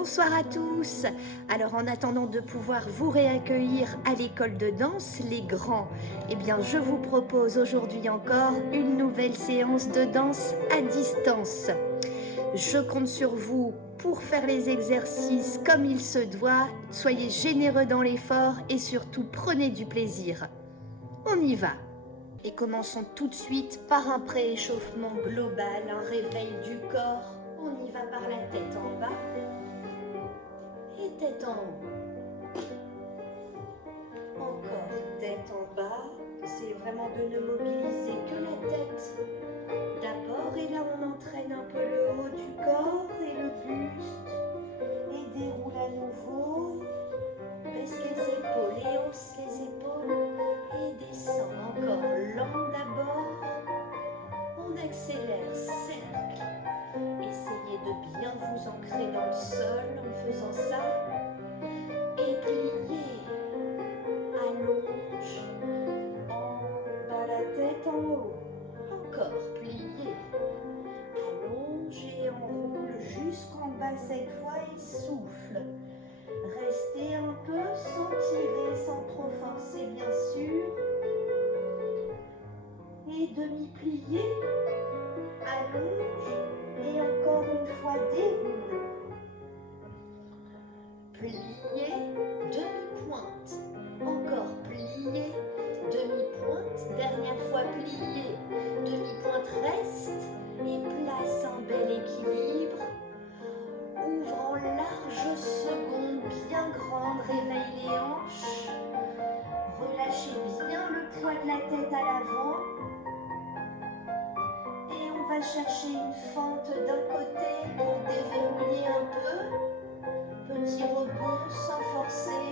Bonsoir à tous. Alors en attendant de pouvoir vous réaccueillir à l'école de danse, les grands, eh bien je vous propose aujourd'hui encore une nouvelle séance de danse à distance. Je compte sur vous pour faire les exercices comme il se doit. Soyez généreux dans l'effort et surtout prenez du plaisir. On y va. Et commençons tout de suite par un prééchauffement global, un réveil du corps. On y va par la tête en bas et tête en haut. Encore tête en bas. C'est vraiment de ne mobiliser que la tête d'abord. Et là, on entraîne un peu le haut du corps et le buste. Et déroule à nouveau. Baisse les épaules et hausse les épaules. Et descend encore lent d'abord. On accélère, cercle. Essayez de bien vous ancrer dans le sol en faisant ça. Et pliez. Allonge. En bas la tête en haut. Encore pliez. Allonge et enroule jusqu'en bas cette fois et souffle. Restez un peu sans tirer, sans trop forcer bien sûr. Et demi-plié, allonge et encore une fois déroule. Plié, demi-pointe, encore plié, demi-pointe, dernière fois plié, demi-pointe reste et place un bel équilibre. Ouvre en large seconde, bien grande, réveille les hanches. Relâchez bien le poids de la tête à l'avant. Et on va chercher une fente d'un côté pour déverrouiller un peu. Petit rebond sans forcer.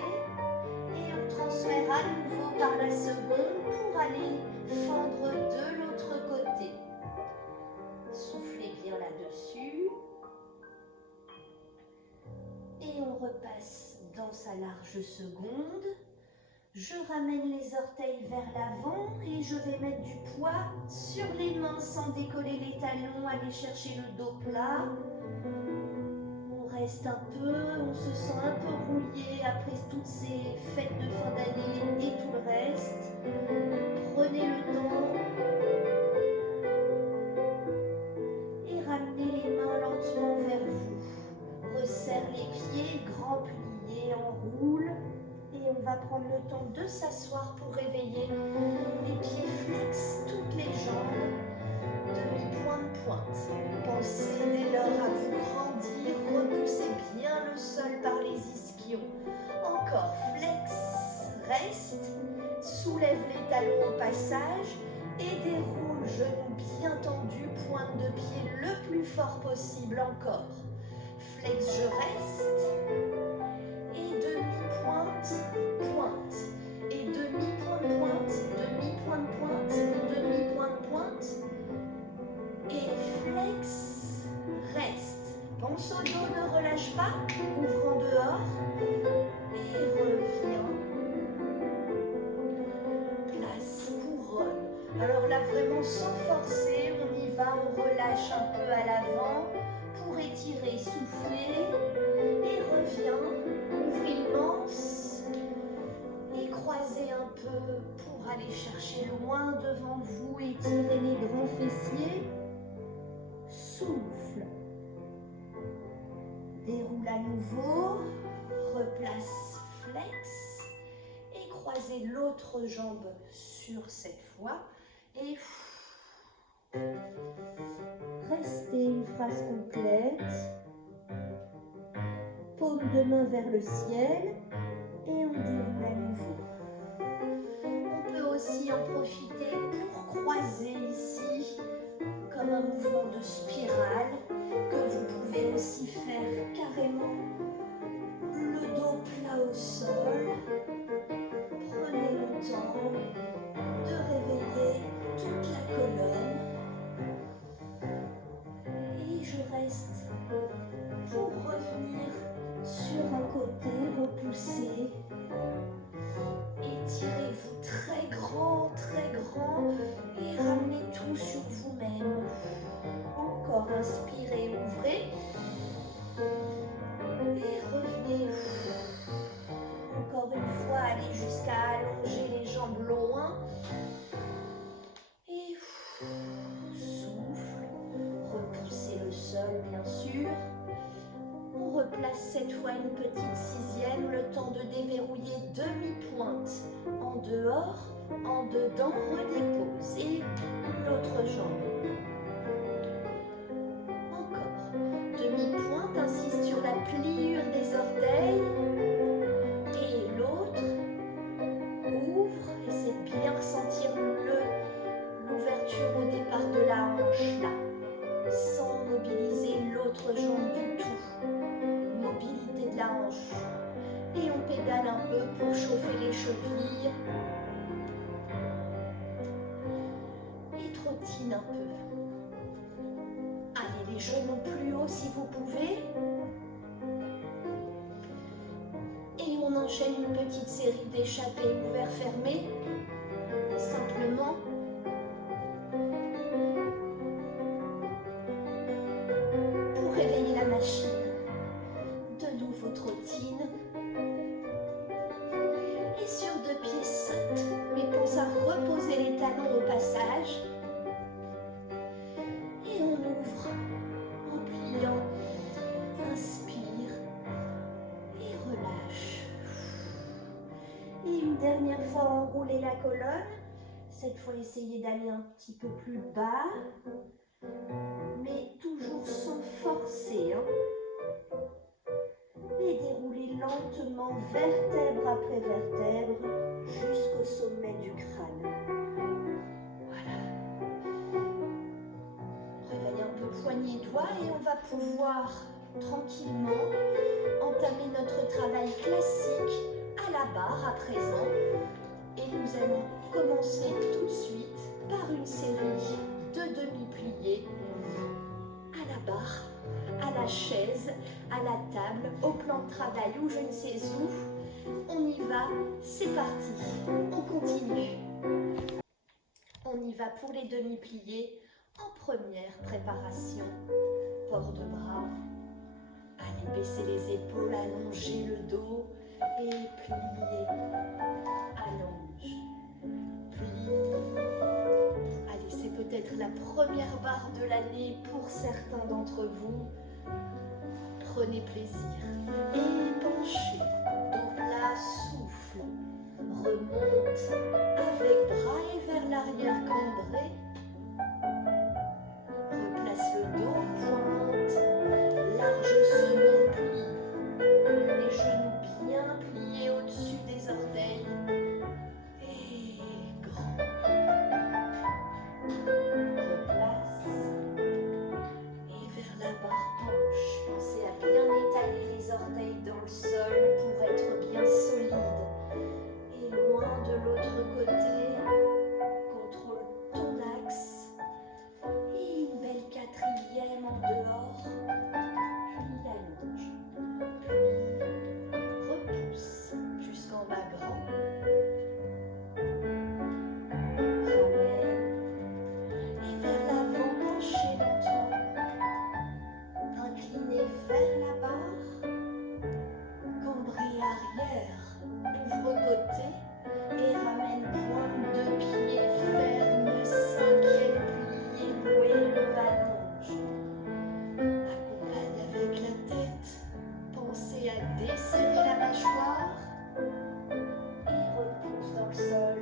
Et on transfère à nouveau par la seconde pour aller fendre de l'autre côté. Soufflez bien là-dessus. Et on repasse dans sa large seconde. Je ramène les orteils vers l'avant et je vais mettre du poids sur les mains sans décoller les talons, aller chercher le dos plat. On reste un peu, on se sent un peu rouillé après toutes ces fêtes de fin d'année et tout le reste. Prenez le temps et ramenez les mains lentement vers vous. Resserre les pieds, grand plié, enroule. Et on va prendre le temps de s'asseoir pour réveiller les pieds flex, toutes les jambes, demi-pointe. Pensez dès lors à vous grandir, repoussez bien le sol par les ischions. Encore flex, reste, soulève les talons au passage et déroule, genoux bien tendus, pointe de pied le plus fort possible. Encore, flex, je reste. Et demi-pointe, pointe. Et demi-pointe, pointe. Demi-pointe, pointe. Demi-pointe, pointe. Et flex, reste. Pense au dos, ne relâche pas. Ouvre en dehors. Et reviens. Place, couronne. Alors là, vraiment sans forcer, on y va, on relâche un peu à l'avant pour étirer, souffler. Et reviens. Ouvrez l'anse et croisez un peu pour aller chercher loin devant vous. Étirez les grands fessiers. Souffle. Déroule à nouveau. Replace flex. Et croisez l'autre jambe sur cette fois. Et restez une phrase complète. Paume de main vers le ciel et on déroule à nouveau. On peut aussi en profiter pour croiser ici comme un mouvement de spirale que vous pouvez aussi faire carrément le dos plat au sol. Prenez le temps de réveiller toute la colonne et je reste pour revenir sur un côté, repoussez. Étirez-vous très grand et ramenez tout sur vous-même. Encore inspirez, ouvrez. cette fois une petite sixième, le temps de déverrouiller demi-pointe. En dehors, en dedans, redépose. Et l'autre jambe. Encore. Demi-pointe, insiste sur la pliure des orteils. Et l'autre, ouvre. Essaie de bien ressentir l'ouverture au départ de la hanche, là. Sans mobiliser l'autre jambe du tout. Mobilité de la hanche. Et on pédale un peu pour chauffer les chevilles. Et trottine un peu. Allez, les genoux plus haut si vous pouvez. Et on enchaîne une petite série d'échappées ouverts-fermés. Simplement. Réveiller la machine. De nouveau trottine. Et sur deux pieds saute. Mais pense à reposer les talons au passage. Et on ouvre en pliant. Inspire. Et relâche. Et une dernière fois enrouler la colonne. Cette fois essayez d'aller un petit peu plus bas. Mais toujours sans forcer. Et dérouler lentement, vertèbre après vertèbre, jusqu'au sommet du crâne. Voilà. Réveille un peu poignets doigts et on va pouvoir tranquillement entamer notre travail classique à la barre à présent. Et nous allons commencer tout de suite par une série de demi-pliés à la barre, à la chaise, à la table, au plan de travail ou je ne sais où. On y va, c'est parti, on continue. On y va pour les demi-pliés en première préparation. Port de bras, allez baisser les épaules, allonger le dos et plier, allonge, plie. Allez, c'est peut-être la première barre de l'année pour certains d'entre vous. Prenez plaisir et penchez, dos plat, souffle, remonte avec bras et vers l'arrière cambré. Replace le dos, pointe, large second pli, les genoux bien pliés au-dessus des orteils et grand. Replace et vers la barre penche. Pensez à bien étaler les orteils dans le sol pour être bien solide. Et loin de l'autre côté, contrôle ton axe. Et une belle quatrième en dehors. Puis allonge. Puis repousse jusqu'en bas grand. Ramène. Et vers l'avant, penchez lentement. Inclinez vers la barre. Cambré arrière. Ouvre côté. Et ramène pointe de pied ferme. Cinquième plié. Moelleux allonge. Accompagne avec la tête. Pensez à desserrer la mâchoire. Et repousse dans le sol.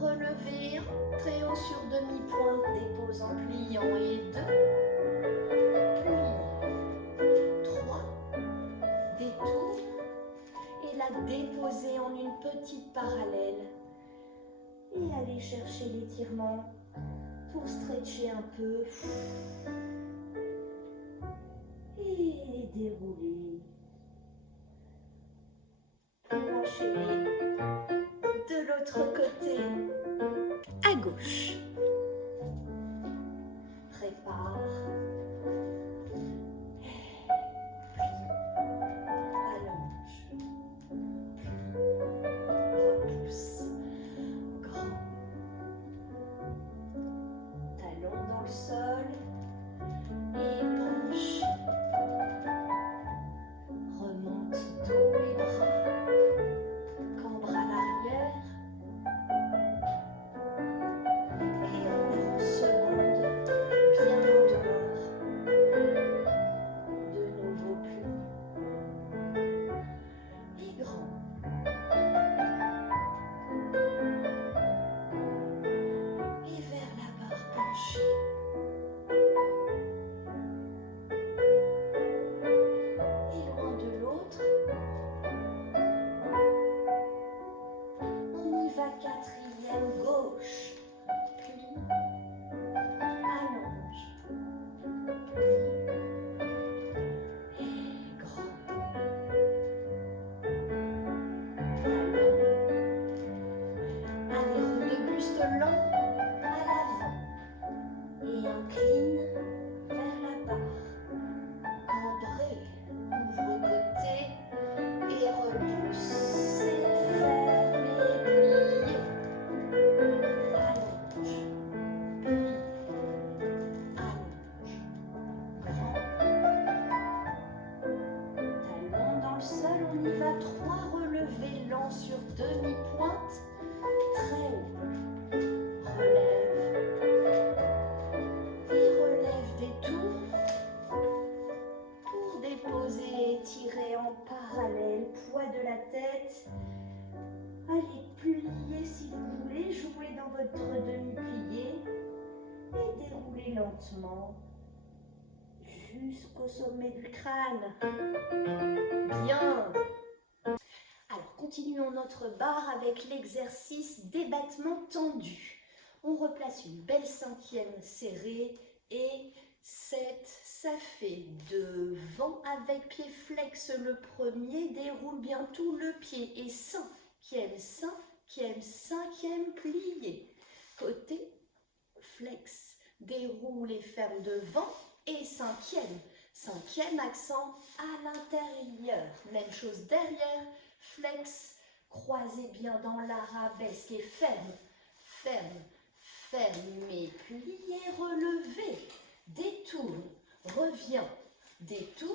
Relevez très haut sur demi-pointe, dépose en pliant et 2, puis 3, détour et la déposer en une petite parallèle et aller chercher l'étirement pour stretcher un peu et dérouler pour enchaîner de l'autre côté. À gauche. Prépare. Plie. Allonge. Plie. Repousse. Grand. Talon dans le sol. Et penche. Remonte dos et bras. Cambre à l'arrière. sol, on y va. 3 relevés lents sur demi-pointe, très haut. Relève. Et relève, détourne. Pour déposer, étirer en parallèle, poids de la tête. Allez, plier si vous voulez, jouer dans votre demi-plié et dérouler lentement jusqu'au sommet du crâne. Bien. Alors, continuons notre barre avec l'exercice des battements tendus. On replace une belle 5e serrée et 7, ça fait devant avec pied flex le premier, déroule bien tout le pied et 5e, 5e, 5e plié. Côté flex, déroule et ferme devant et 5e accent à l'intérieur. Même chose derrière, flex, croisez bien dans l'arabesque et ferme, ferme, fermez, pliez, relevez, détourne, revient, détourne,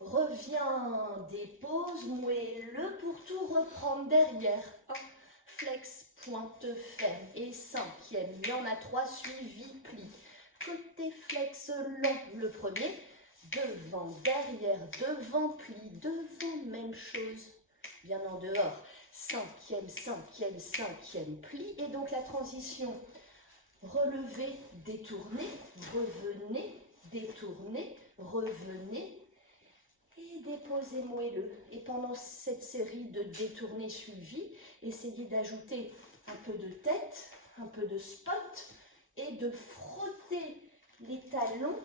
revient, dépose, mouez-le pour tout reprendre derrière. 1, flex, pointe ferme et 5e, il y en a 3, suivi, pli. Côté flex long, le premier, devant, derrière, devant, pli, devant, même chose, bien en dehors. 5e, 5e, 5e, pli. Et donc la transition, relevez, détournez, revenez, détournez, revenez et déposez, mouez-le. Et pendant cette série de détournés suivis, essayez d'ajouter un peu de tête, un peu de spot et de frotter les talons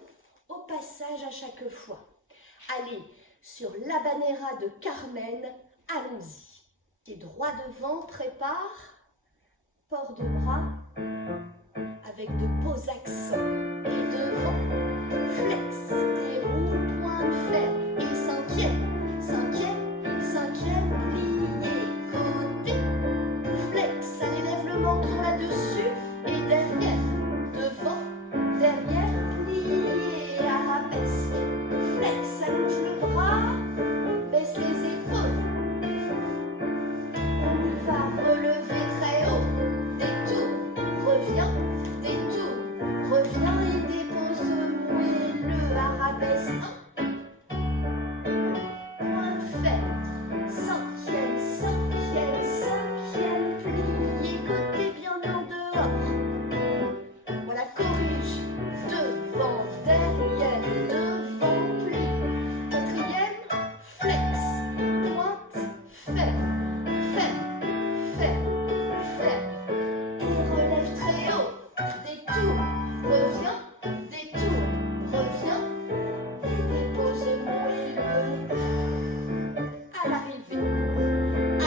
au passage à chaque fois. Allez, sur l'habanera de Carmen, allons-y. Et droit devant, prépare, port de bras avec de beaux accents. Et devant, flex, déroule, pointe ferme. Et 5e, 5e, 5e, plié. Côté, flex, allez, lève le menton là-dessus. Et derrière, devant, derrière, plié, arabesque. Flex, allonge le bras, baisse les épaules. On y va, relever très haut. Détourne, reviens, détourne, reviens et dépose, mouez-le, arabesque. 1, point ferme, 5e, 5e, 5e, plié, côté bien en dehors. Voilà, corrige, devant, derrière, devant, pli. 4e, flex, pointe, ferme, ferme, ferme, ferme. Et relève très haut, détourne, reviens, et dépose, mouez-le à l'arrivée.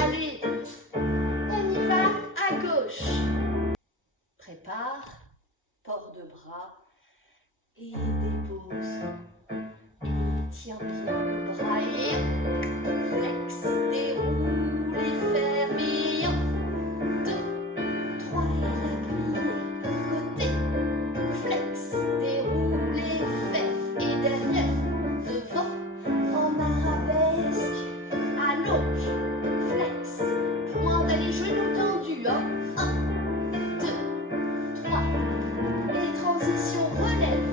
Allez, on y va à gauche. Prépare, port de bras et dépose. Et tiens bien le bras et flex, déroule et ferme. Et 1, 2, 3 et la pliée. Côté, flex, déroule et ferme. Et derrière, devant, en arabesque, allonge, flex, pointe, les genoux tendus. 1, 2, 3. Et transition, relève,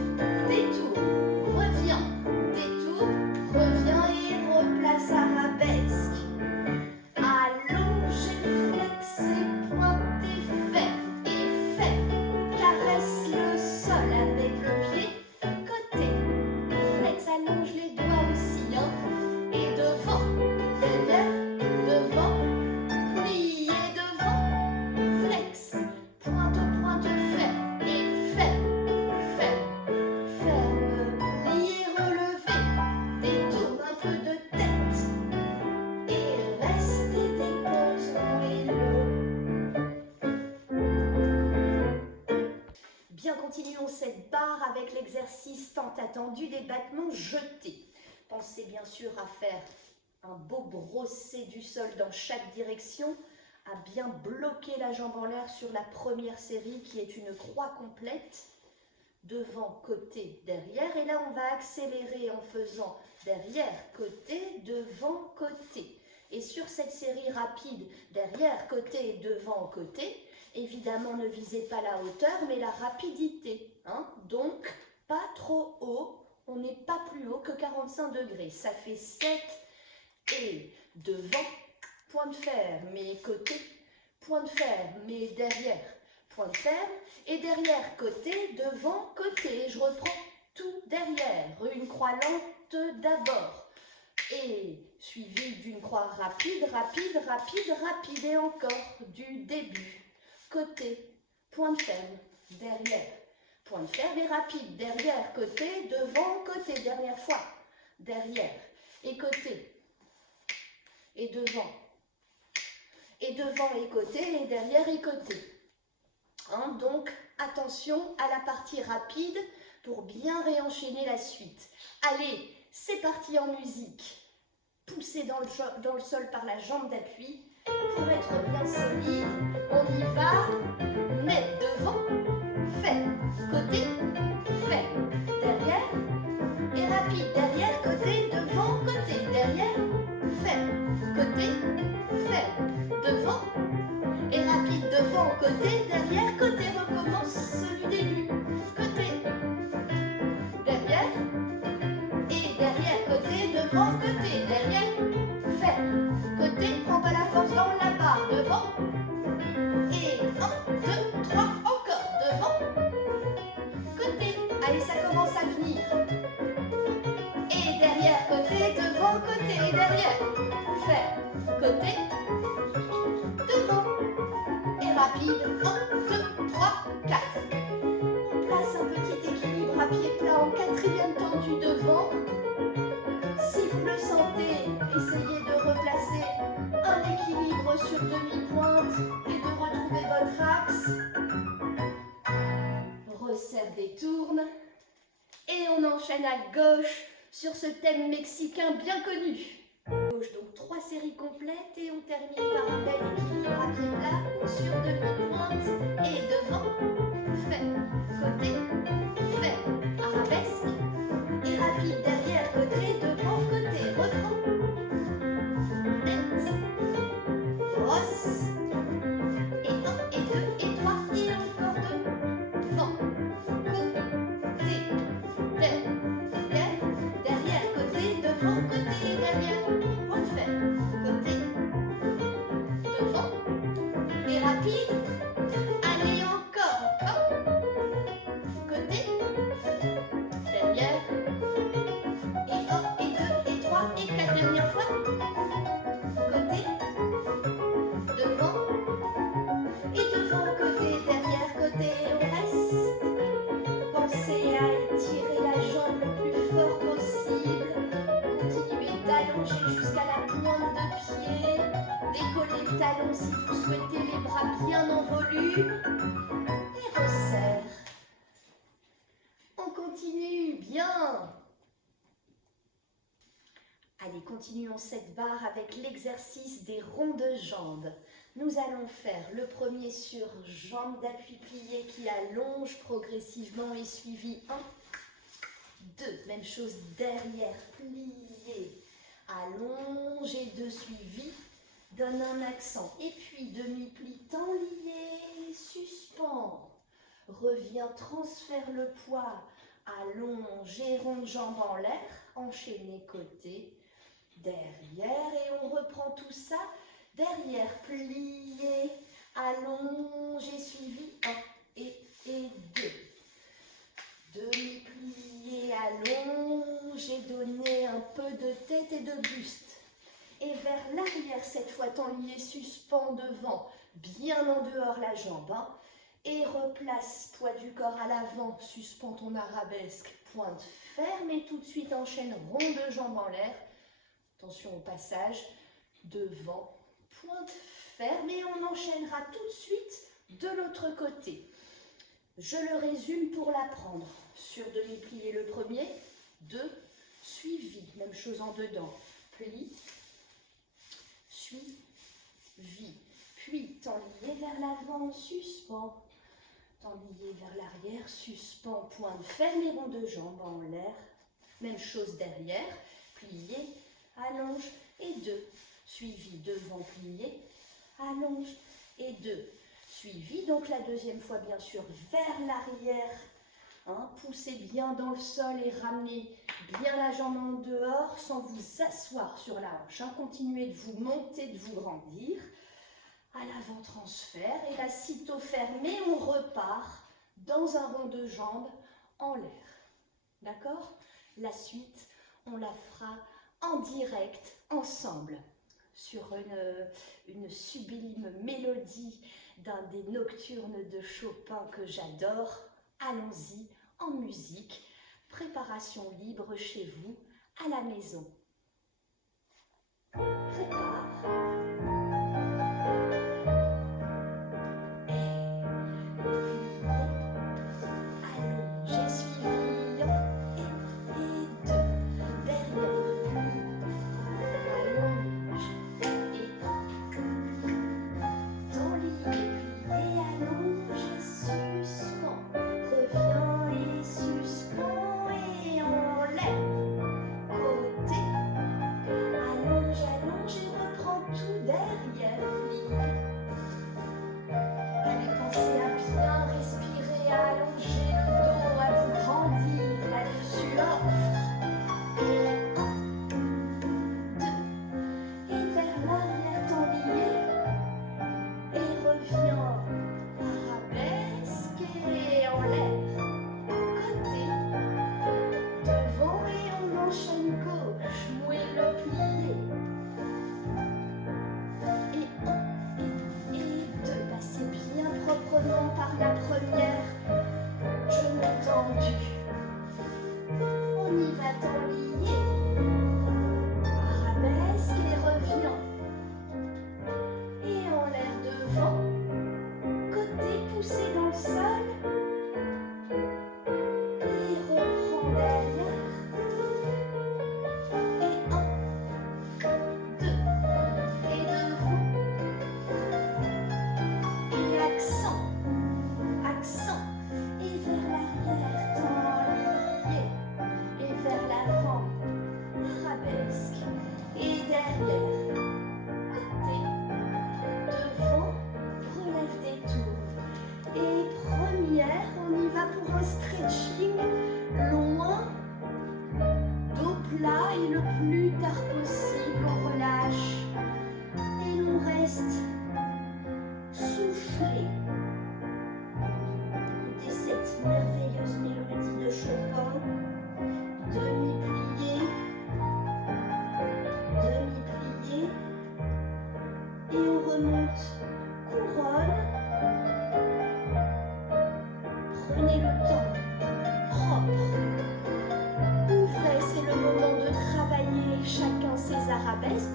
détourne, reviens, et replace arabesque. Allonge, flex et pointe et ferme, caresse le sol avec le pied. Côté, flex, allonge les doigts aussi. Et devant, derrière, devant, plié devant, flex, pointe, ferme et ferme, plié, relevé, détourne un peu de tête et reste et dépose, mouez-le. Bien, continuons cette barre avec l'exercice tant attendu des battements jetés. Pensez bien sûr à faire un beau brossé du sol dans chaque direction, à bien bloquer la jambe en l'air sur la première série qui est une croix complète. devant, côté, derrière. Et là, on va accélérer en faisant derrière, côté, devant, côté. Et sur cette série rapide, derrière, côté, devant, côté, évidemment, ne visez pas la hauteur, mais la rapidité. Hein? Donc, pas trop haut, on n'est pas plus haut que 45 degrés. Ça fait 7 et devant, point de ferme, côté, point de ferme, derrière, point de ferme, et derrière, côté, devant, côté. Je reprends tout derrière, une croix lente d'abord, et suivi d'une croix rapide, rapide, rapide, rapide, et encore du début. Côté, point de ferme, derrière, point de ferme et rapide, derrière, côté, devant, côté, dernière fois, derrière, et côté, et devant et côté, et derrière et côté. Hein, donc, attention à la partie rapide pour bien réenchaîner la suite. Allez, c'est parti en musique. Poussez dans le sol par la jambe d'appui pour être bien solide. On y va. Net, devant, fait, côté, fait, derrière, et rapide, derrière, côté, devant, côté, derrière, fait, côté, fait, devant, et rapide, devant, côté, derrière, côté, recommence du début, côté, derrière, et derrière, côté, devant, côté, derrière, fait, côté, prends pas la force dans la barre, devant, et 1, 2, 3, encore, devant, côté, allez, ça commence à venir, et derrière, côté, devant, côté, et derrière, fait, côté, devant, et rapide, 1, 2, 3, 4. On place un petit équilibre à pied plat en quatrième tendu devant. Si vous le sentez, essayez de replacer un équilibre sur demi-pointe et de retrouver votre axe. Resserre, détourne. Et on enchaîne à gauche sur ce thème mexicain bien connu. Gauche, donc 3 séries complètes et on termine par un bel équilibre à pied plat ou sur demi-pointe et devant, fait, côté, fait, arabesque et rapide derrière, côté, devant, côté, reprend, net, brosse, et 1, et 2, et 3, et encore 2, devant, côté, derrière, côté, devant, côté, derrière, point de fer, côté, devant, et rapide, allez encore, hop, côté, derrière, et 1, et 2, et 3, et 4, dernière fois, côté, devant, côté, derrière, côté, on reste. Pensez à étirer la jambe le plus fort possible. Continuez d'allonger jusqu'à la pointe de pied. Décollez le talon si vous souhaitez, les bras bien en volume. Et resserre. On continue, bien. Allez, continuons cette barre avec l'exercice des ronds de jambes. Nous allons faire le premier sur jambe d'appui pliée qui allonge progressivement et suivi 1, 2, même chose derrière, plié, allonge et 2 suivi, donne un accent et puis demi-pli tend lié, suspend, revient, transfère le poids, allonge et rond de jambe en l'air, enchaîné côté, derrière et on reprend tout ça. Derrière, plié, allonge et suivi 1 et 2. Demi-plié, allonge et donner un peu de tête et de buste. Et vers l'arrière, cette fois, lié, suspend devant, bien en dehors la jambe. Hein, et replace poids du corps à l'avant, suspend ton arabesque, pointe ferme et tout de suite enchaîne rond de jambe en l'air. Attention au passage, devant. Pointe ferme et on enchaînera tout de suite de l'autre côté. Je le résume pour l'apprendre. Sur demi-plié le premier, 2, suivi, même chose en dedans. Pli, suivi, puis tend lié vers l'avant, suspend, Lié vers l'arrière, suspend, pointe, ferme les ronds de jambes en l'air. Même chose derrière, plié, allonge et 2. Suivi devant, plié, allonge et 2. Suivi, donc la deuxième fois bien sûr vers l'arrière. Hein, poussez bien dans le sol et ramenez bien la jambe en dehors sans vous asseoir sur la hanche. Hein. Continuez de vous monter, de vous grandir. À l'avant, transfert. Et là, sitôt fermé, on repart dans un rond de jambes en l'air. D'accord? La suite, on la fera en direct, ensemble, sur une sublime mélodie d'un des nocturnes de Chopin que j'adore. Allons-y en musique. Préparation libre chez vous, à la maison. Prépare.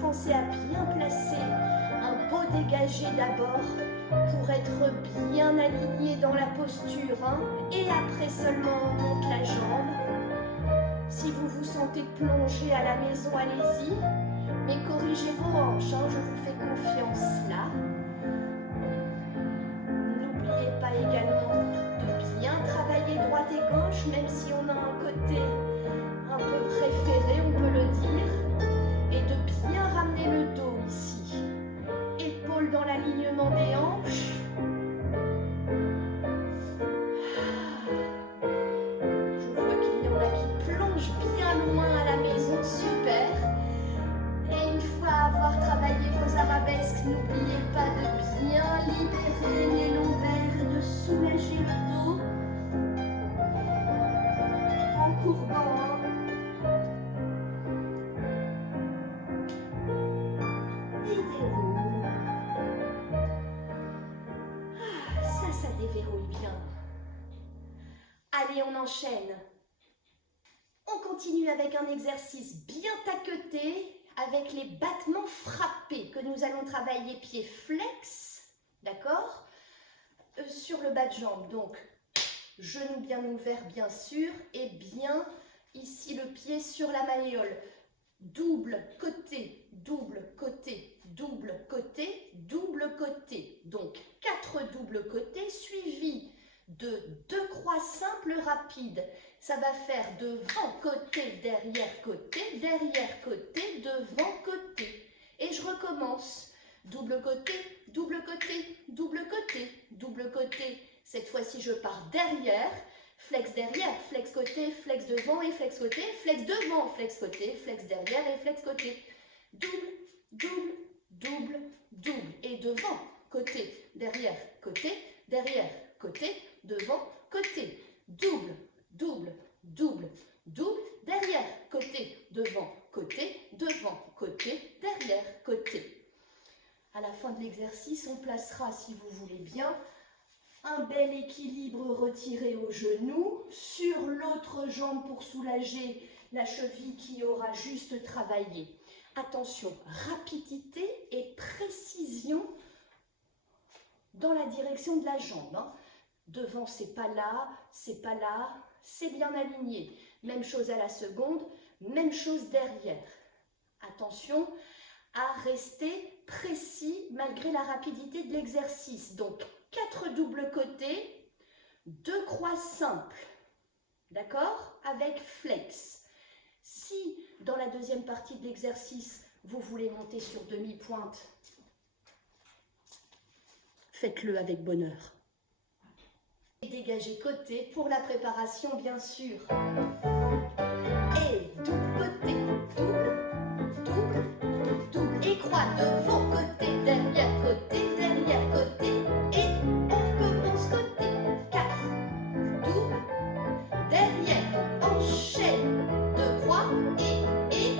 Pensez à bien placer un beau dégagé d'abord pour être bien aligné dans la posture. Hein, et après seulement on monte la jambe. Si vous vous sentez plongé à la maison, allez-y. Mais corrigez vos hanches, hein, je vous fais confiance là. N'oubliez pas également de bien travailler droite et gauche, même si on a un côté un peu préféré, on peut le dire. Et de bien ramener le dos ici. Épaules dans l'alignement des hanches. Je vois qu'il y en a qui plongent bien loin à la maison. Super. Et une fois avoir travaillé vos arabesques, n'oubliez pas de bien libérer les lombaires et de soulager le dos. En courbant. Ça déverrouille bien. Allez, on enchaîne. On continue avec un exercice bien taqueté avec les battements frappés que nous allons travailler pied flex, d'accord, sur le bas de jambe. Donc, genou bien ouvert bien sûr et bien ici le pied sur la malléole. Double côté, double côté, double côté, double côté. Donc 4 doubles côtés suivis deux croix simples rapides. Ça va faire devant, côté, derrière, côté, devant, côté. Et je recommence. Double côté, double côté, double côté, double côté. Cette fois-ci, je pars derrière. Flex derrière, flex côté, flex devant et flex côté. Flex devant, flex côté, flex derrière et flex côté. Double, double, double, double. Et devant, côté, derrière, côté, devant, côté. Double, double, double, double, derrière, côté, devant, côté, derrière, côté. À la fin de l'exercice, on placera, si vous voulez bien, un bel équilibre retiré au genou, sur l'autre jambe pour soulager la cheville qui aura juste travaillé. Attention, rapidité et précision dans la direction de la jambe. Devant, c'est pas là, c'est bien aligné. Même chose à la seconde, même chose derrière. Attention à rester précis malgré la rapidité de l'exercice. Donc, 4 doubles côtés, 2 croix simples, d'accord? Avec flex. Si, dans la deuxième partie de l'exercice, vous voulez monter sur demi-pointe, faites-le avec bonheur. Et dégagez côté pour la préparation, bien sûr. Et double côté, double, double, double. Et croix devant, côté, derrière, côté, et on recommence côté. 4, double, derrière, enchaîne, 2 croix, et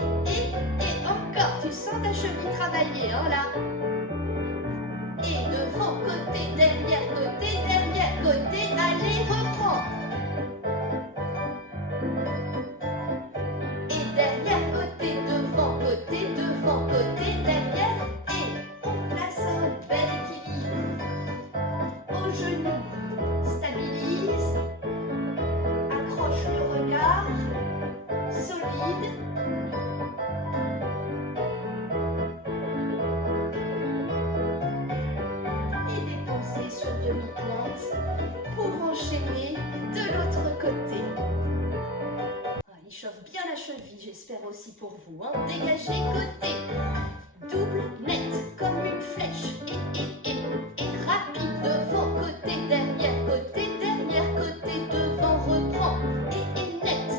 encore. Tu sens ta cheville travailler, là. Et devant, côté, derrière, côté, allez, reprends. Et derrière, côté, devant, côté, derrière, et on place un bel équilibre. Au genou, stabilise, accroche le regard, solide. Sur demi-pointe pour enchaîner de l'autre côté. Il chauffe bien la cheville, j'espère aussi pour vous. Dégagez côté. Double, net, comme une flèche. Et rapide. Devant, côté, derrière, côté, devant, reprend. Et net.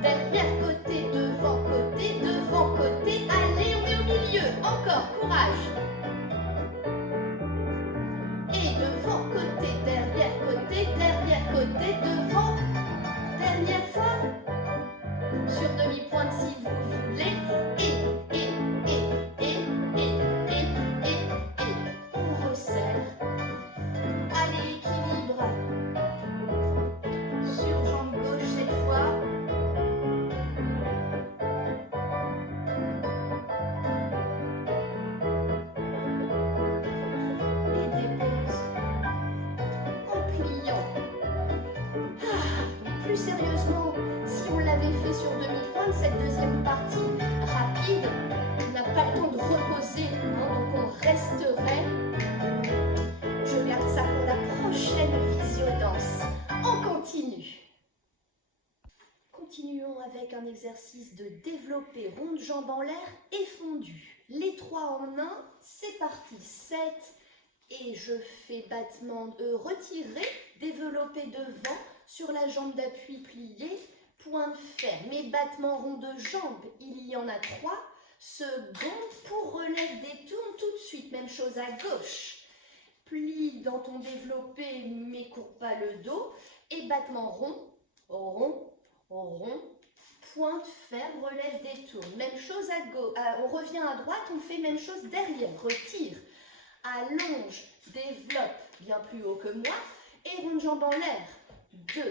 Derrière, côté, devant, côté. Allez, on est au milieu. Encore, courage. Devant, dernière fois, sur demi-pointe si vous voulez, et on resserre, allez, équilibre, sur jambe gauche cette fois, et dépose, en pliant. Plus sérieusement, si on l'avait fait sur demi-pointe, cette deuxième partie rapide, on n'a pas le temps de reposer, donc on resterait. Je garde ça pour la prochaine visiodance. On continue. Continuons avec un exercice de développé rond de jambe en l'air et fondu. Les 3 en 1, c'est parti. 7 et je fais battement retiré, développé devant. Sur la jambe d'appui pliée, pointe ferme. Mes battements ronds de jambes, il y en a 3. Seconde pour relève des tournes tout de suite. Même chose à gauche. Plie dans ton développé, mais cours pas le dos. Et battement rond, pointe ferme, relève des tournes. Même chose à gauche. On revient à droite, on fait même chose derrière. Retire, allonge, développe bien plus haut que moi. Et rond de jambe en l'air. 2,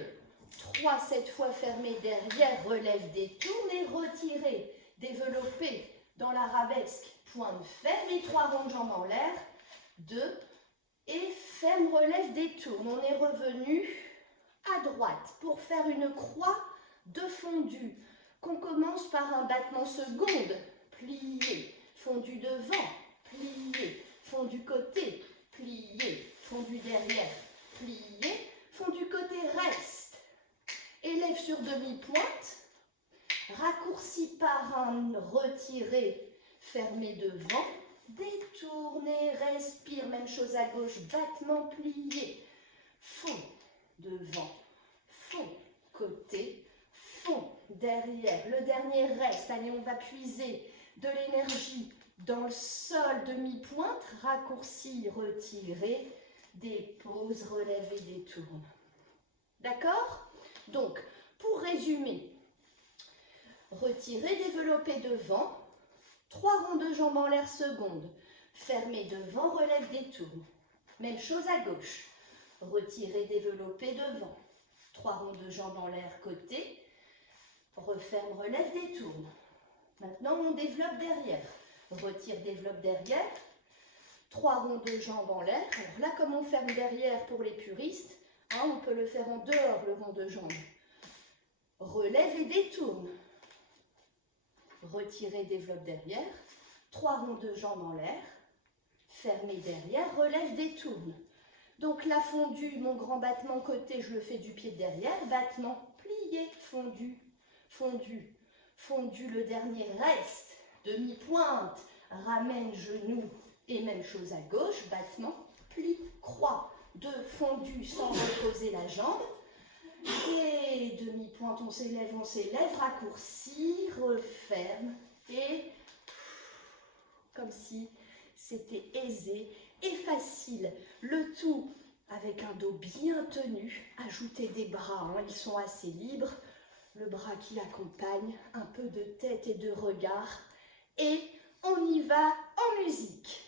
3, cette fois fermé derrière, relève des tournes et retirez. Développez dans l'arabesque, pointe ferme et 3 ronds de jambes en l'air. 2 et ferme, relève des tournes. On est revenu à droite pour faire une croix de fondu. Qu'on commence par un battement seconde, plié, fondu devant, plié, fondu côté, plié, fondu derrière, plié, fondu côté, reste. Élève sur demi-pointe, raccourci par un retiré, fermé devant, détourné, respire, même chose à gauche, battement plié, fond, devant, fond, côté, fond, derrière, le dernier reste, allez on va puiser de l'énergie dans le sol, demi-pointe, raccourci, retiré, dépose, relève et détourne. D'accord? Donc, pour résumer, retirer, développer devant, 3 ronds de jambes en l'air seconde, fermer devant, relève, détourne. Même chose à gauche, retirer, développer devant, 3 ronds de jambes en l'air côté, referme, relève, détourne. Maintenant, on développe derrière. Retire, développe derrière. 3 ronds de jambes en l'air. Alors là, comme on ferme derrière pour les puristes, on peut le faire en dehors, le rond de jambes. Relève et détourne. Retirer, développe derrière. 3 ronds de jambes en l'air. Fermer derrière, relève, détourne. Donc là, fondu, mon grand battement côté, je le fais du pied de derrière. Battement, plié, fondu, fondu, fondu, le dernier reste. Demi-pointe, ramène genou et même chose à gauche, battement, pli, croix, 2 fondu sans reposer la jambe. Et demi-pointe, on s'élève, raccourci, referme et comme si c'était aisé et facile. Le tout avec un dos bien tenu, ajoutez des bras, ils sont assez libres. Le bras qui accompagne, un peu de tête et de regard. Et on y va en musique.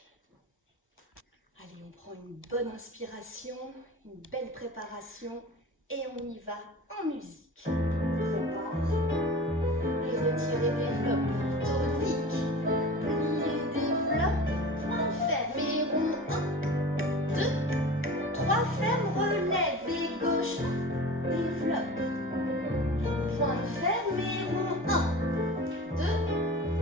Allez, on prend une bonne inspiration, une belle préparation et on y va en musique. Prépare et retirez, développe, tonique, pliez, développe, point ferme et rond, 1, 2, 3, ferme, relève et gauche, développe, point ferme et rond, 1, 2,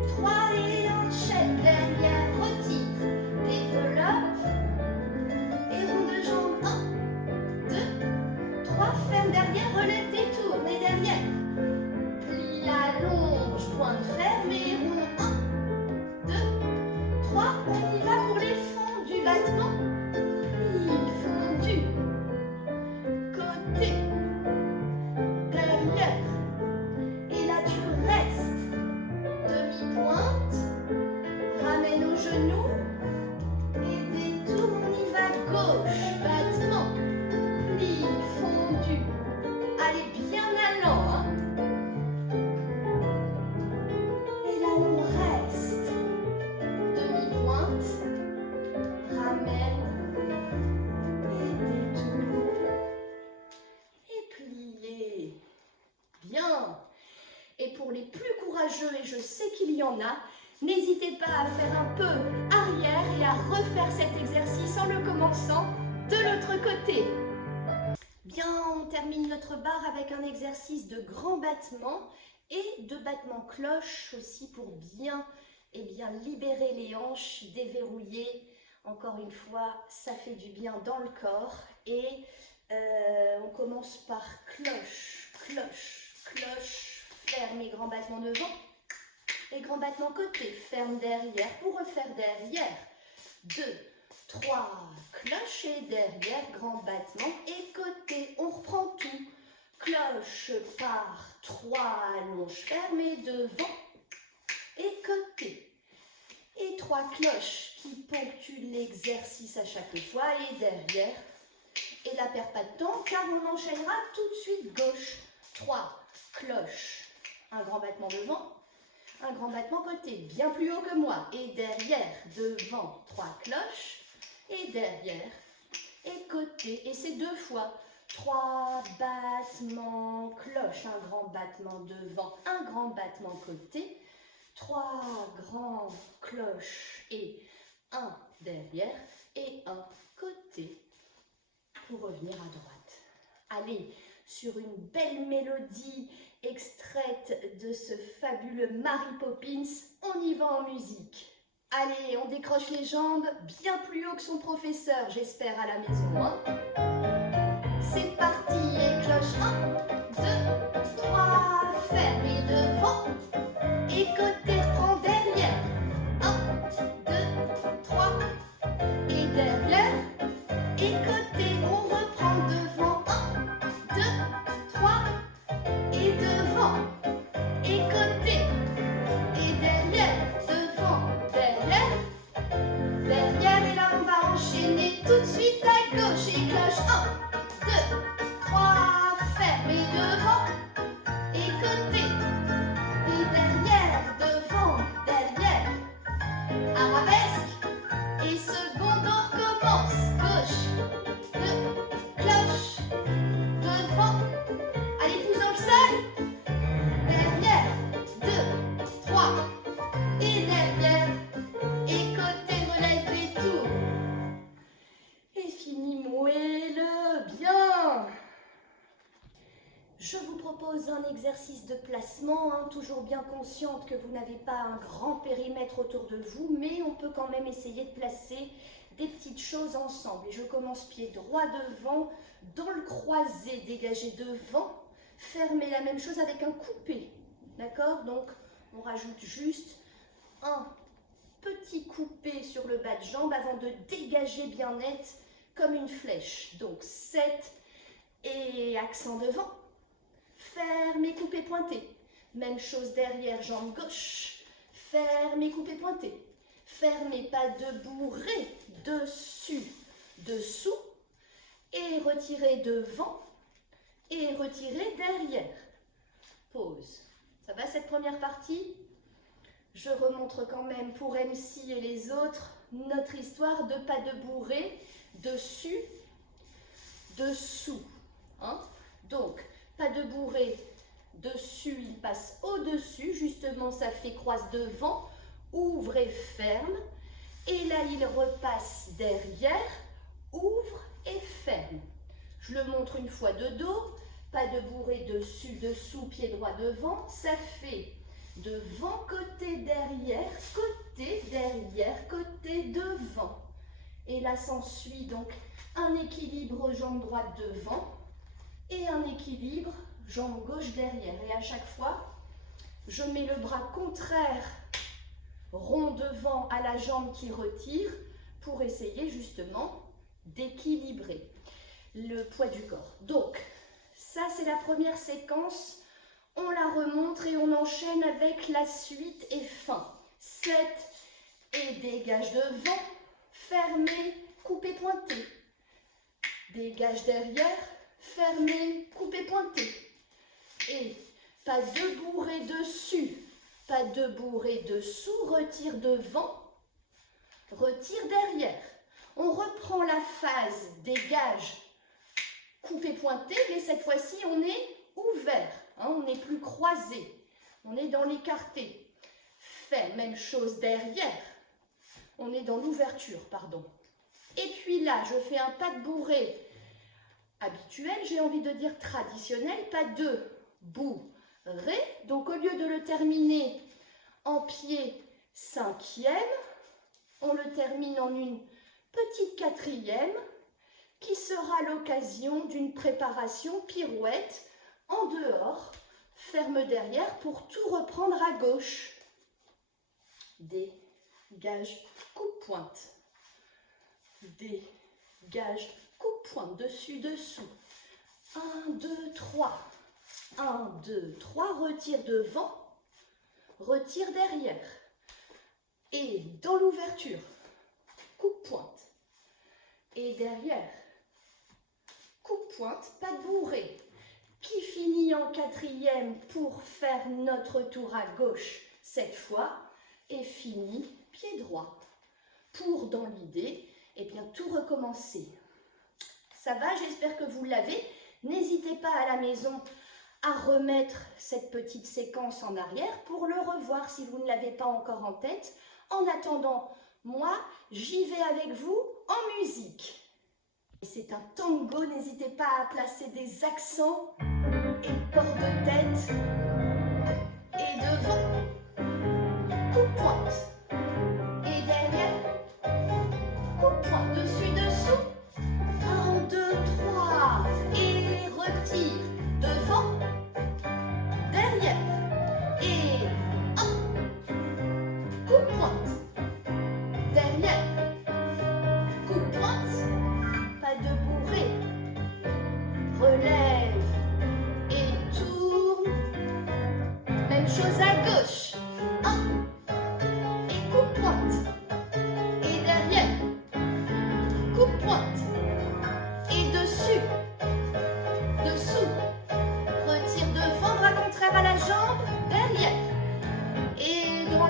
3 et enchaîne, derrière, retire, développe et rond de jambe, 1, 2, 3, ferme derrière, relève, détourne et derrière, plie, allonge, point ferme et rond, 1, 2, 3, on y va pour les fonds du battement, plie, fondu, côté, derrière, et là tu restes, demi-pointe, ramène au genou et détourne, on y va gauche, battement, plie, fondu, allez bien allant, et là on reste, demi-pointe, ramène et détourne, et plier, bien. Et pour les plus courageux, et je sais qu'il y en a, n'hésitez pas à faire un peu arrière et à refaire cet exercice en le commençant de l'autre côté. Bien, on termine notre barre avec un exercice de grand battement et de battement cloche aussi pour bien libérer les hanches, déverrouiller. Encore une fois, ça fait du bien dans le corps. Et on commence par cloche, cloche, cloche. Ferme et grand battement devant et grand battement côté, ferme derrière pour refaire derrière, 2, 3, cloche et derrière, grand battement et côté, on reprend tout, cloche par 3, allonge, ferme et devant et côté, et 3 cloches qui ponctuent l'exercice à chaque fois et derrière, et la perd pas de temps car on enchaînera tout de suite gauche, 3 cloches, un grand battement devant, un grand battement côté, bien plus haut que moi, et derrière, devant, 3 cloches, et derrière, et côté, et c'est 2 fois, 3 battements cloche, un grand battement devant, un grand battement côté, 3 grands cloches, et un derrière, et un côté, pour revenir à droite. Allez, sur une belle mélodie extraite de ce fabuleux Mary Poppins, on y va en musique. Allez, on décroche les jambes bien plus haut que son professeur, j'espère, à la maison. C'est parti, et cloche 1, 2, 3, ferme et devant. Et côté, reprend derrière. 1, 2, 3. Et derrière. Et côté, on reprend devant. 1, 2, 3. Et devant. Et côté. Et derrière. Devant. Derrière. Derrière. Et là, on va enchaîner tout de suite à gauche. Et cloche 1, 2, 3. Ferme et devant. Et côté. Et derrière. Devant. Derrière. Arabesque. Et seconde, on recommence. Gauche, 2, cloche, devant. Allez, pousse dans le sol. Derrière, 2, 3. Et derrière. Et côté, relève les tours. Et fini, mouez-le bien. Je vous propose un exercice de placement, toujours bien consciente que vous n'avez pas un grand périmètre autour de vous, mais on peut quand même essayer de placer des petites choses ensemble. Et je commence pied droit devant, dans le croisé, dégagé devant, fermer la même chose avec un coupé. D'accord? Donc, on rajoute juste un petit coupé sur le bas de jambe avant de dégager bien net comme une flèche. Donc, 7 et accent devant. Ferme et coupé pointé. Même chose derrière, jambe gauche. Ferme et coupé pointé. Fermez, pas de bourrée. Dessus, dessous. Et retirez devant. Et retirez derrière. Pause. Ça va cette première partie? Je remontre quand même pour MC et les autres notre histoire de pas de bourrée. Dessus, dessous. Donc, pas de bourrée, dessus, il passe au-dessus, justement ça fait croise devant, ouvre et ferme, et là il repasse derrière, ouvre et ferme. Je le montre une fois de dos, pas de bourrée, dessus, dessous, pied droit devant, ça fait devant, côté, derrière, côté, devant. Et là s'ensuit donc un équilibre jambe droite devant, et un équilibre, jambe gauche derrière. Et à chaque fois, je mets le bras contraire, rond devant à la jambe qui retire, pour essayer justement d'équilibrer le poids du corps. Donc, ça c'est la première séquence. On la remonte et on enchaîne avec la suite et fin. 7 et dégage devant, fermé, coupé pointé. Dégage derrière, fermé, coupé pointé. Et pas de bourrée dessus, pas de bourrée dessous, retire devant, retire derrière. On reprend la phase dégage, coupé pointé, mais cette fois-ci on est ouvert, on n'est plus croisé, on est dans l'écarté. Fait, même chose derrière, on est dans l'ouverture, pardon. Et puis là, je fais un pas de bourrée habituel, j'ai envie de dire traditionnel, pas de bourrée. Donc au lieu de le terminer en pied cinquième, on le termine en une petite quatrième qui sera l'occasion d'une préparation pirouette en dehors, ferme derrière pour tout reprendre à gauche. Dégage, coupe pointe. Dégage, coupe pointe, dessus, dessous. 1, 2, 3. 1, 2, 3, retire devant, retire derrière. Et dans l'ouverture, coupe pointe. Et derrière, coupe pointe, pas de bourrée. Qui finit en quatrième pour faire notre tour à gauche cette fois. Et finit pied droit. Pour, dans l'idée, eh bien tout recommencer. Ça va, j'espère que vous l'avez. N'hésitez pas à la maison à remettre cette petite séquence en arrière pour le revoir si vous ne l'avez pas encore en tête. En attendant, moi, j'y vais avec vous en musique. C'est un tango, n'hésitez pas à placer des accents et port de tête et devant, coupe pointe et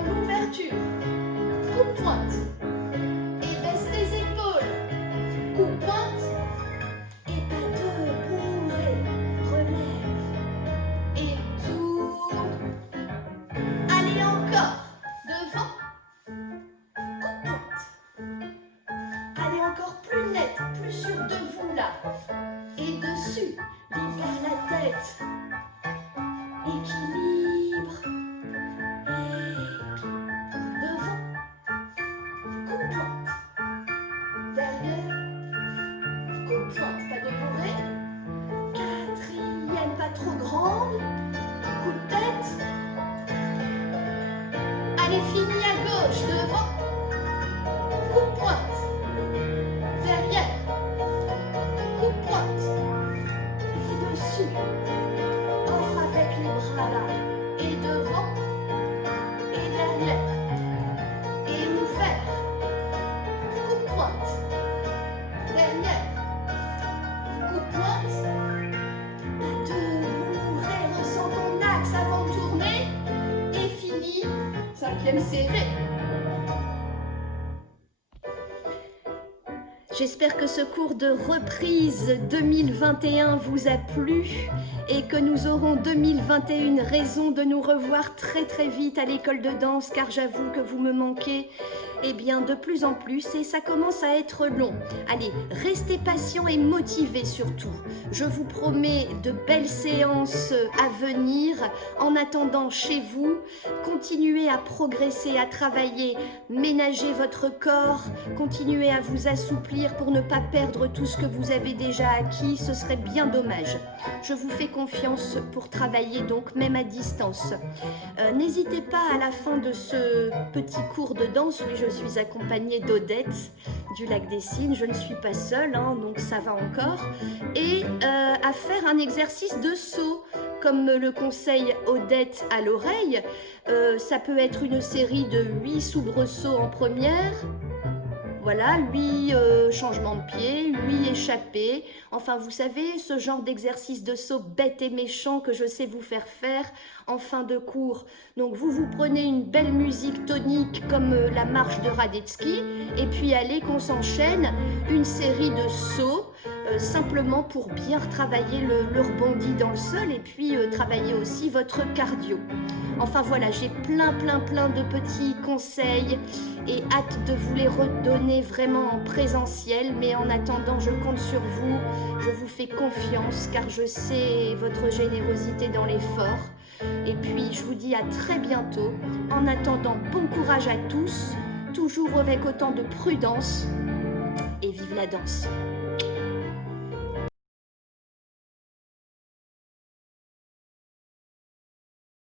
à l'ouverture. Coup-pointe. Et baisse les épaules. Coup-pointe. Et pas debout. Relève. Et tourne. Allez encore. Devant. Coup-pointe. Allez encore plus net, plus sûr de vous là. Et dessus. Libère la tête. Équilibre. Et devant. Coup-pointe. Derrière. Coup-pointe. Pas de bourrée. Quatrième, pas trop grande. Coup de tête. Allez, fini à gauche. Devant. Coup-pointe. Derrière. Coup-pointe. Et dessus. Offre avec les bras là. Et devant. Et derrière. Et ouvert. Coup-pointe. Derrière. Coup-pointe. Pas debout. Ressens ton axe avant de tourner. Et fini. Cinquième serré. J'espère que ce cours de reprise 2021 vous a plu et que nous aurons 2021 raison de nous revoir très très vite à l'école de danse, car j'avoue que vous me manquez de plus en plus et ça commence à être long. Allez, restez patients et motivés surtout. Je vous promets de belles séances à venir. En attendant, chez vous, continuez à progresser, à travailler, ménagez votre corps, continuez à vous assouplir pour ne pas perdre tout ce que vous avez déjà acquis, ce serait bien dommage. Je vous fais confiance pour travailler donc même à distance. N'hésitez pas à la fin de ce petit cours de danse, oui, je suis accompagnée d'Odette du Lac des Cygnes, je ne suis pas seule, donc ça va encore, et à faire un exercice de saut. Comme me le conseille Odette à l'oreille, ça peut être une série de 8 soubresauts en première. Voilà, 8 changements de pied, 8 échappées. Enfin, vous savez, ce genre d'exercice de saut bête et méchant que je sais vous faire faire en fin de cours. Donc, vous prenez une belle musique tonique comme la marche de Radetzky et puis allez qu'on s'enchaîne une série de sauts simplement pour bien travailler le rebondi dans le sol et puis travailler aussi votre cardio. Enfin voilà, j'ai plein de petits conseils et hâte de vous les redonner vraiment en présentiel. Mais en attendant, je compte sur vous, je vous fais confiance car je sais votre générosité dans l'effort. Et puis, je vous dis à très bientôt. En attendant, bon courage à tous, toujours avec autant de prudence et vive la danse.